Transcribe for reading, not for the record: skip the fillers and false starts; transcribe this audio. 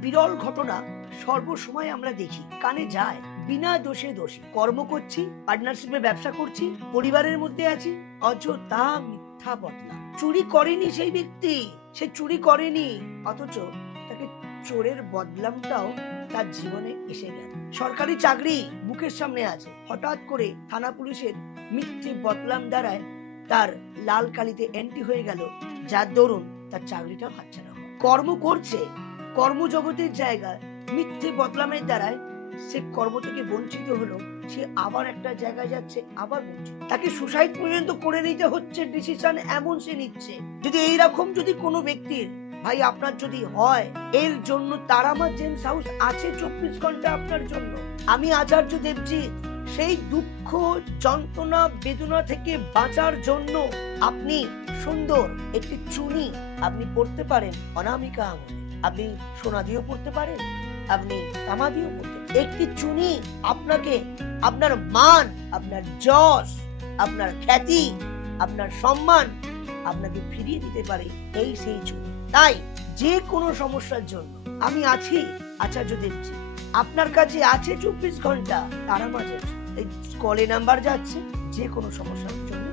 বিরল ঘটনা সর্বসময় আমরা দেখি, কানে যায়। বিনা দোষে দোষী কর্ম করছি, পার্টনারশিপে ব্যবসা করছি, পরিবারের মধ্যে আছি, অযথা মিথ্যা বদনাম। চুরি করেনি সেই ব্যক্তি, সে চুরি করেনি, অথচ তাকে চোরের বদনামটাও তার জীবনে এসে গেল। সরকারি চাকরি মুখের সামনে আছে, হঠাৎ করে থানা পুলিশের মিথ্যে বদনাম দ্বারায় তার লাল কালিতে এন্ট্রি হয়ে গেল, যার দরুন তার চাকরিটা হাতছাড়া হয়। কর্ম করছে, কর্মজগতের জায়গায় মিথ্যে বদনামের দ্বারায় সে কর্ম থেকে বঞ্চিত হলো, সে আবার একটা জায়গায় যাচ্ছে, আবার বঞ্চিত। তাকে সুসাইড পর্যন্ত করে নিতে হচ্ছে, ডিসিশন এমন সে নিচ্ছে। যদি এইরকম যদি কোনো ব্যক্তির ভাই আপনার যদি হয়, এর জন্য তারামা জেমস হাউস আছে 24 ঘন্টা আপনার জন্য। আমি আচার্য দেবজিৎ। সেই দুঃখ, যন্ত্রণা, বেদনা থেকে বাঁচার জন্য আপনি সুন্দর একটি চুনি আপনি পড়তে পারেন অনামিকা আঙুলে। আপনি সোনা দিয়েও পড়তে পারেন, আপনি তামা দিয়েও পড়তে পারেন। একটি চুনি আপনাকে আপনার মান, আপনার যশ, আপনার খ্যাতি, আপনার সম্মান আপনাকে ফিরিয়ে দিতে পারে এই সেই চুনি। তাই যে কোনো সমস্যার জন্য আমি আছি আচার্য দেবজিৎ। আপনার কাছে আছে 24 ঘন্টা তারামা জেমস। এই কলে নাম্বার যাচ্ছে, যে কোনো সমস্যার জন্য